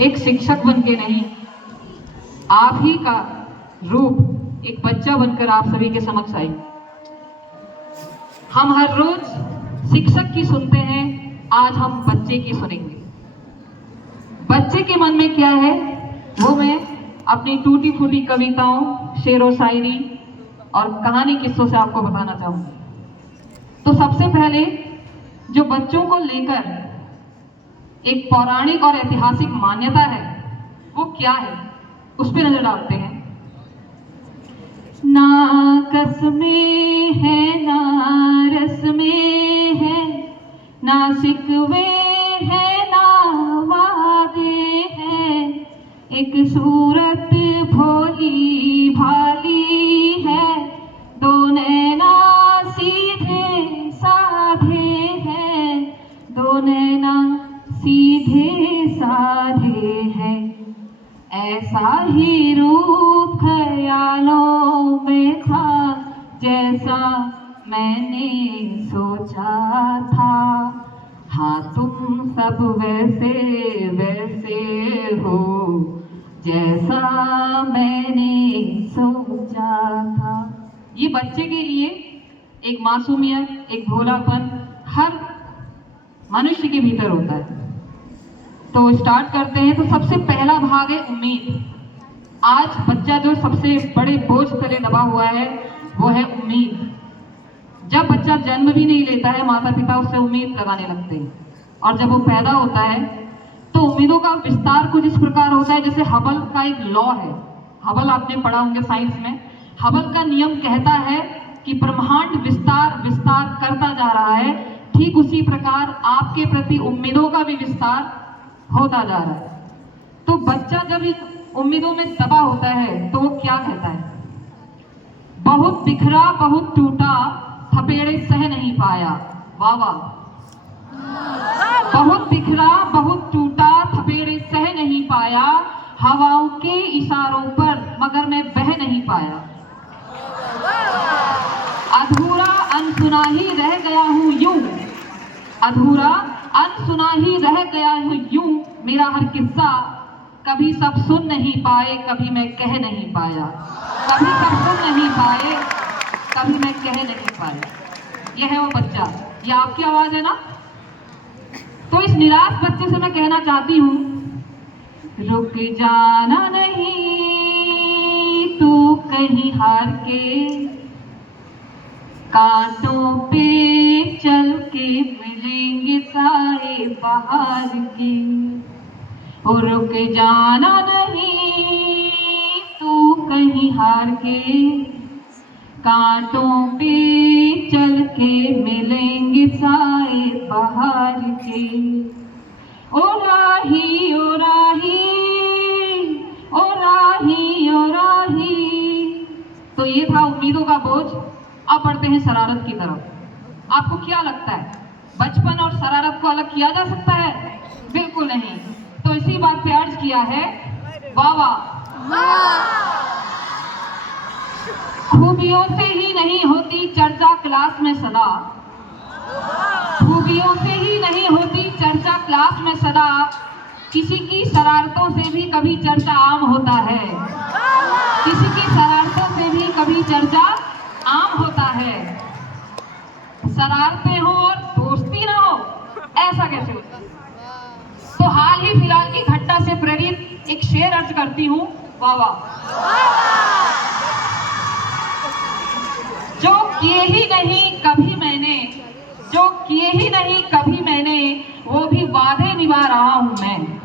एक शिक्षक बन के नहीं, आप ही का रूप एक बच्चा बनकर आप सभी के समक्ष आई। हम हर रोज शिक्षक की सुनते हैं, आज हम बच्चे की सुनेंगे। बच्चे के मन में क्या है वो मैं अपनी टूटी फूटी कविताओं, शेरो शायरी और कहानी किस्सों से आपको बताना चाहूंगी। तो सबसे पहले जो बच्चों को लेकर एक पौराणिक और ऐतिहासिक मान्यता है वो क्या है, उस पर नजर डालते हैं। ना कसमें है ना रस्में है, ना शिकवे है ना वादे हैं, एक सूरत भोली भाली है, दो नैना सीधे साधे हैं, दो नैना सीधे साधे हैं। ऐसा ही रूप ख्यालों में था जैसा मैंने सोचा था। हाँ तुम सब वैसे वैसे हो जैसा मैंने सोचा था। ये बच्चे के लिए एक मासूमियत, एक भोलापन हर मनुष्य के भीतर होता है। तो स्टार्ट करते हैं। तो सबसे पहला भाग है उम्मीद। आज बच्चा जो सबसे बड़े बोझ तले दबा हुआ है वो है उम्मीद। जब बच्चा जन्म भी नहीं लेता है, माता पिता उससे उम्मीद लगाने लगते हैं, और जब वो पैदा होता है तो उम्मीदों का विस्तार कुछ इस प्रकार होता है जैसे हबल का एक लॉ है। हबल आपने पढ़ा होंगे साइंस में। हबल का नियम कहता है कि ब्रह्मांड विस्तार विस्तार करता जा रहा है, ठीक उसी प्रकार आपके प्रति उम्मीदों का भी विस्तार होता जा रहा है। तो बच्चा जब इस उम्मीदों में दबा होता है तो वो क्या कहता है? बहुत बिखरा बहुत टूटा, थपेड़े सह नहीं पाया। वाह वाह। बहुत बिखरा बहुत टूटा, थपेड़े सह नहीं पाया, हवाओं के इशारों पर मगर मैं बह नहीं पाया। अधूरा अनसुना ही रह गया हूं यूं, अधूरा अनसुना ही रह गया हूं यूं, मेरा हर किस्सा कभी सब सुन नहीं पाए, कभी मैं कह नहीं पाया। कभी सब सुन नहीं पाए, कभी मैं कह नहीं पाया। यह है वो बच्चा। ये आपकी आवाज है ना? तो इस निराश बच्चे से मैं कहना चाहती हूं, रुक जाना नहीं तू कहीं हार के, कांटों पे चल के मिलेंगे साए बाहर के। और रुक जाना नहीं तू कहीं हार के, कांटों पे चल के मिलेंगे साए बाहर के। ओ राही ओ राही ओ राही ओ राही। तो ये था उम्मीदों का बोझ। अब बढ़ते हैं शरारत की तरफ। आपको क्या लगता है बचपन और शरारत को अलग किया जा सकता है? बिल्कुल नहीं। तो इसी बात पे अर्ज किया है, वाह वाह। खूबियों से ही नहीं होती चर्चा क्लास में सदा, खूबियों से ही नहीं होती चर्चा क्लास में सदा, किसी की शरारतों से भी कभी चर्चा आम होता है, किसी की शरारतों से भी कभी चर्चा आम होता है। शरारतें हो और दोस्ती ना हो, ऐसा कैसे होता है? तो हाल ही फिलहाल की घटना से प्रेरित एक शेर अर्ज करती हूँ, वाह वाह। जो किए ही नहीं कभी मैंने, जो किए ही नहीं कभी मैंने, वो भी वादे निभा रहा हूं मैं।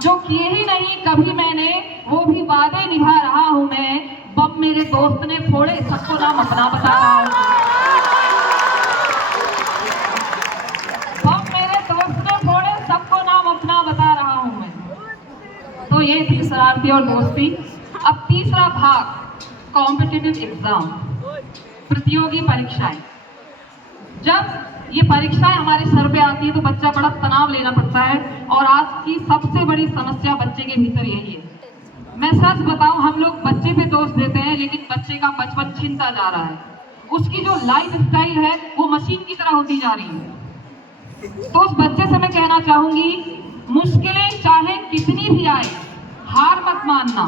जो किए ही नहीं कभी मैंने, वो भी वादे निभा रहा हूं मैं। बम मेरे दोस्त ने फोड़े, सबको नाम अपना बता रहा हूं। बम मेरे दोस्त ने फोड़े, सबको नाम अपना बता रहा हूं मैं। तो ये थी शरारती और दोस्ती। अब तीसरा भाग, कॉम्पिटिटिव एग्जाम, प्रतियोगी परीक्षाएं। जब ये परीक्षाएं हमारे सर पे आती है तो बच्चा बड़ा तनाव लेना पड़ता है, और आज की सबसे बड़ी समस्या बच्चे के भीतर यही है। मैं सच बताऊं, हम लोग बच्चे पे दोष देते हैं, लेकिन बच्चे का बचपन छीनता जा रहा है। उसकी जो लाइफ स्टाइल है वो मशीन की तरह होती जा रही है। तो उस बच्चे से मैं कहना चाहूंगी, मुश्किलें चाहे कितनी भी मानना,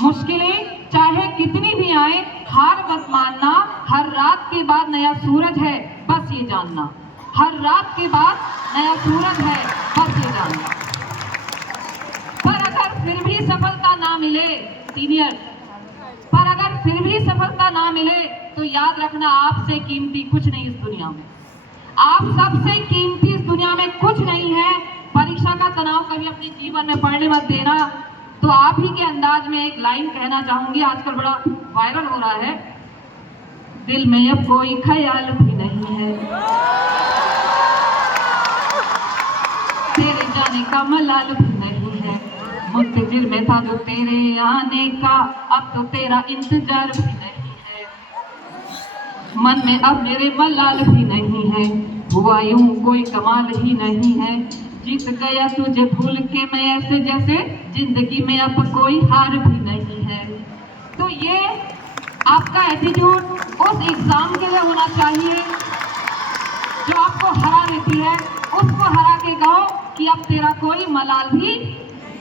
मुश्किलें चाहे कितनी भी आए हार मत मानना। हर रात के बाद नया सूरज है, बस ये जानना। हर रात के बाद नया सूरज है, बस ये जानना। पर अगर फिर भी सफलता ना मिले सीनियर, पर अगर फिर भी सफलता ना मिले तो याद रखना आपसे कीमती कुछ नहीं इस दुनिया में। आप सबसे कीमती इस दुनिया में कुछ नहीं है। परीक्षा का तनाव कभी अपने जीवन में पड़ने मत देना। तो आप ही के अंदाज में एक लाइन कहना चाहूंगी, आजकल बड़ा वायरल हो रहा है, दिल में अब कोई ख्याल भी नहीं है, तेरे जाने का मलाल भी नहीं है, मुंतजिर में था जो तेरे आने का, अब तो तेरा इंतजार भी नहीं है, मन में अब मेरे मलाल भी नहीं है, हुआ यूं कोई कमाल ही नहीं है, जीत गया तुझे भूल के मैं ऐसे जैसे जिंदगी में अब कोई हार भी नहीं है। तो ये आपका एटीट्यूड उस एग्जाम के लिए होना चाहिए जो आपको हरा देती है, उसको हरा के कहो कि अब तेरा कोई मलाल भी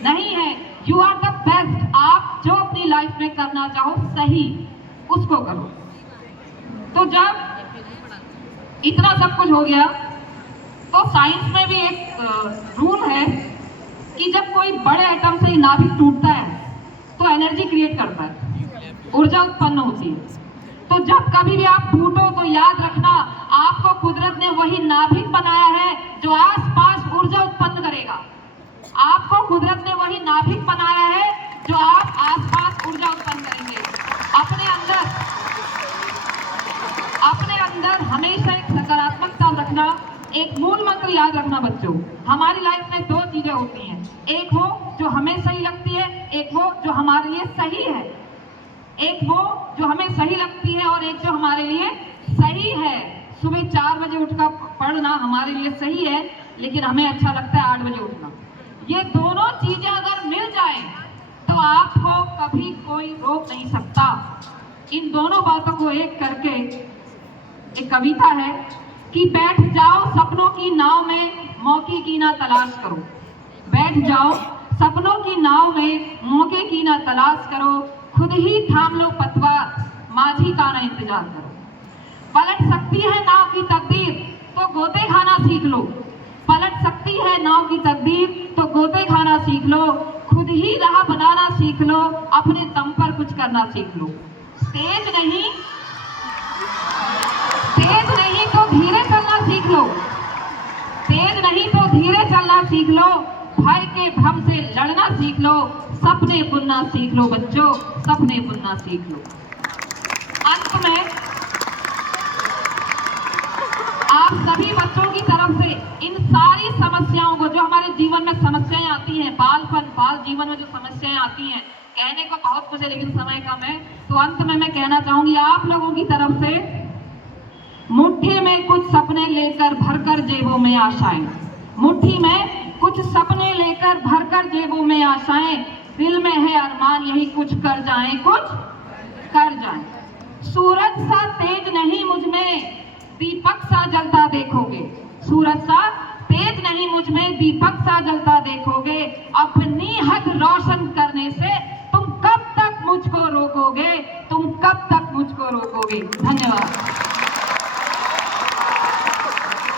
नहीं है। You are the best. आप जो अपनी लाइफ में करना चाहो सही उसको करो। तो जब इतना सब कुछ हो गया तो साइंस में भी एक रूल है कि जब कोई बड़े एटम से नाभिक टूटता है तो एनर्जी क्रिएट करता है, ऊर्जा उत्पन्न होती है। तो जब कभी भी आप टूटो तो याद रखना आपको कुदरत ने वही नाभिक बनाया है जो आसपास ऊर्जा उत्पन्न करेगा। आपको कुदरत ने वही नाभिक बनाया है जो आप आसपास ऊर्जा उत्पन्न करेंगे। अपने अंदर हमेशा एक सकारात्मकता रखना। एक मूल मंत्र याद रखना बच्चों, हमारी लाइफ में दो चीजें होती हैं, एक वो जो हमें सही लगती है, एक वो जो हमारे लिए सही है। एक वो जो हमें सही लगती है और एक जो हमारे लिए सही है। सुबह 4 बजे उठकर पढ़ना हमारे लिए सही है, लेकिन हमें अच्छा लगता है 8 बजे उठना। ये दोनों चीजें अगर मिल जाएं तो आपको कभी कोई रोक नहीं सकता। इन दोनों बातों को एक करके एक कविता है कि बैठ जाओ सपनों की नाव में, मौके की ना तलाश करो। बैठ जाओ सपनों की नाव में, मौके की ना तलाश करो, खुद ही थाम लो पतवार, माझी का ना इंतजार करो। पलट सकती है नाव की तकदीर तो गोते खाना सीख लो। पलट सकती है नाव की तकदीर तो गोते खाना सीख लो। खुद ही राह बनाना सीख लो, अपने दम पर कुछ करना सीख लो। तेज नहीं तो धीरे चलना सीख लो। तेज नहीं तो धीरे चलना सीख लो। भय के भ्रम से लड़ना सीख लो। सपने बुनना सीख लो बच्चों, सपने बुनना सीख लो। अंत में आप सभी बच्चों की तरफ से इन सारी समस्याओं को, जो हमारे जीवन में समस्याएं आती हैं, बाल जीवन में जो समस्याएं आती हैं, कहने को बहुत कुछ है लेकिन समय कम है, तो अंत में मैं कहना चाहूंगी आप लोगों की तरफ से, मुट्ठी में कुछ सपने लेकर भरकर जेबों में आशाएं। मुट्ठी में कुछ सपने लेकर भरकर जेबों में आशाएं, दिल में है अरमान यही कुछ कर जाएं, कुछ कर जाएं। सूरज सा तेज नहीं मुझ में, दीपक सा जलता देखोगे। सूरज सा तेज नहीं मुझ में, दीपक सा जलता देखोगे। अपनी हद रोशन